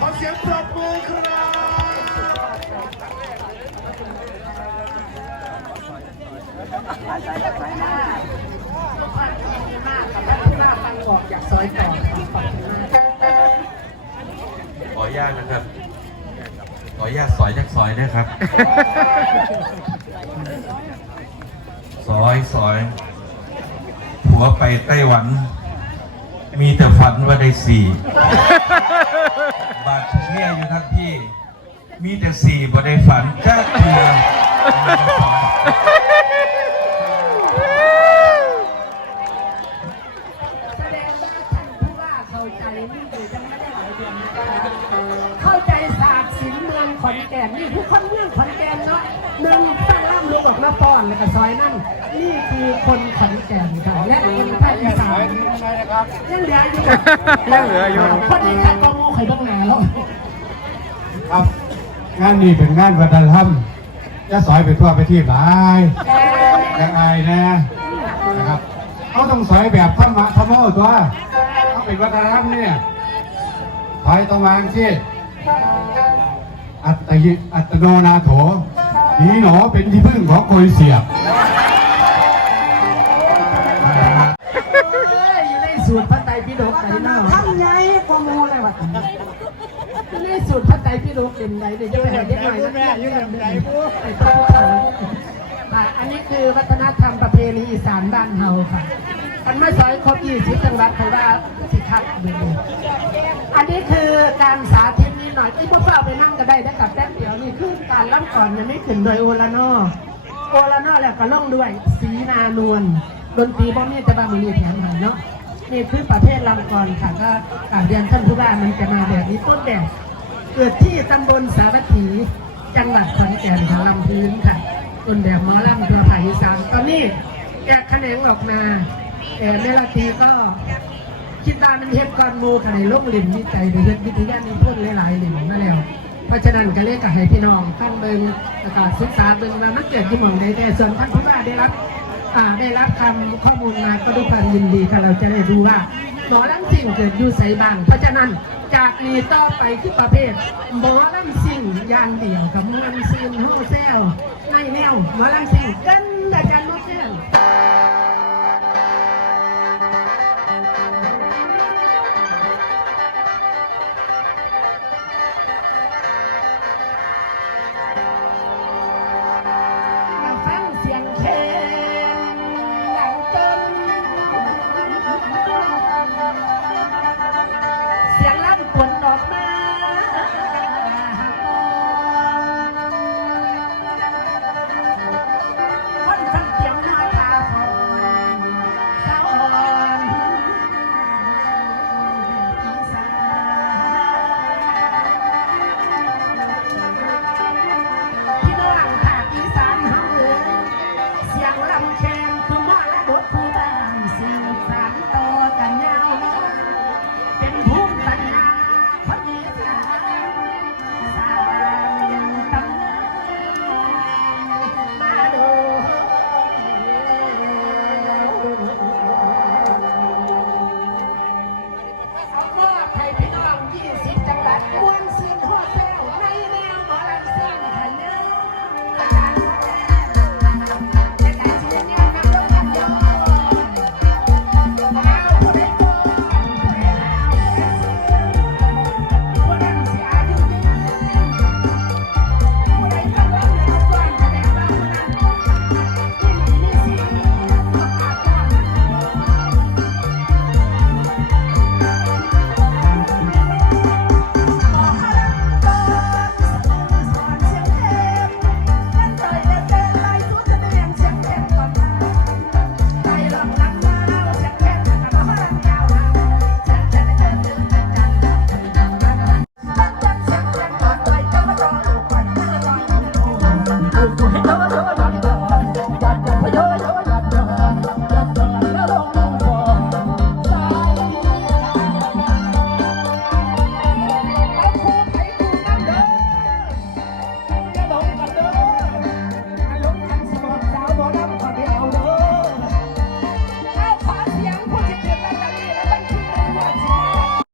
ขอเสียงปรบมือครับขออนุญาตนะครับ ขอยากสอยจากสอยนะครับ สอยสอยผัวไปไต้หวัน มีแต่ฝันว่าได้สี่บาดเชี่ยอยู่ทั้งพี่ มีแต่สี่บ่ได้ฝันจ้าเพียง แล้วก็ซอยนั่นนี่คือคนขอนแก่นค่ะและคนภาคอีสานยังเหลืออยู่ยังเหลืออยู่คนนี้ขัดกองงูไข่บ้างหนาแล้วครับ งานนี้เป็นงานวัฒนธรรมจะสอยไปทั่วไปที่หลายยังไงนะนะครับเขาต้องสอยแบบธรรมะธรรมโอตัวเขาเป็นวัฒนธรรมเนี่ยถอยต้องวางที่อัตยิอัตโนนาโถ หีหนอเป็นที่พึ่งของโคยเสียบอยู่ในสูตรพระไตรปิฎกไหนเนาะทำไงกองงูอะไรวะอยู่ในสูตรพระไตรปิฎกเป็นไหนเดี๋ยวจะไปหาเด็กหน่อยนะแม่ยืนแบบไหนปุ๊บอันนี้คือวัฒนธรรมประเพณีอีสานบ้านเฮาค่ะอันไม่ซอยครบ20จังหวัดเขาว่าสิคักดูอันนี้คือการสาธิตนิด หน่อยที่พวกเราไปนั่งก็ได้ได้กับแป๊บเดียวนี่คือการล่ำก่อนยังไม่ขึ้นโดยโอลานอโอลานอแล้วก็ล่องด้วยสีนานวลดนตรีบ้องนี่จะบามือนี่แถมหันเนาะนี่คือประเภทลำกรค่ะก็กาบเรียนท่านผู้ว่ามันจะมาแบบนี้ต้นแบบเกิดที่ตำบลสาวัตถี จังหวัดขอนแก่นค่ะลำพื้นค่ะต้นแบบหมอลำตัวภาคอีสานตอนนี้แอกแขนงออกมาแต่เมลาตีก็ คิดว่ามันเฮ็ดก่อนมูค่ะในโลกลิมวิจัยในเฮ็ดวิทยานิพนธ์หลายๆลิมมาแล้ว เพราะฉะนั้นก็เลยกับให้พี่น้องท่านเบิ่งแล้วก็ศึกษาเบิ่งว่ามันเกิดที่หม่องใดแต่ส่วนท่านผู้ว่าได้รับอ่าได้รับคำข้อมูลมาก็ด้วยความยินดีค่ะเราจะได้รู้ว่าหมอลำสิ่งเกิดอยู่ไสบ้าง เพราะฉะนั้นจากนี้ต่อไปคือประเภทหมอลำสิ่งอย่างเดียวกับหมอลำซินฮู้แซวในแนวหมอลำสิ่งกัน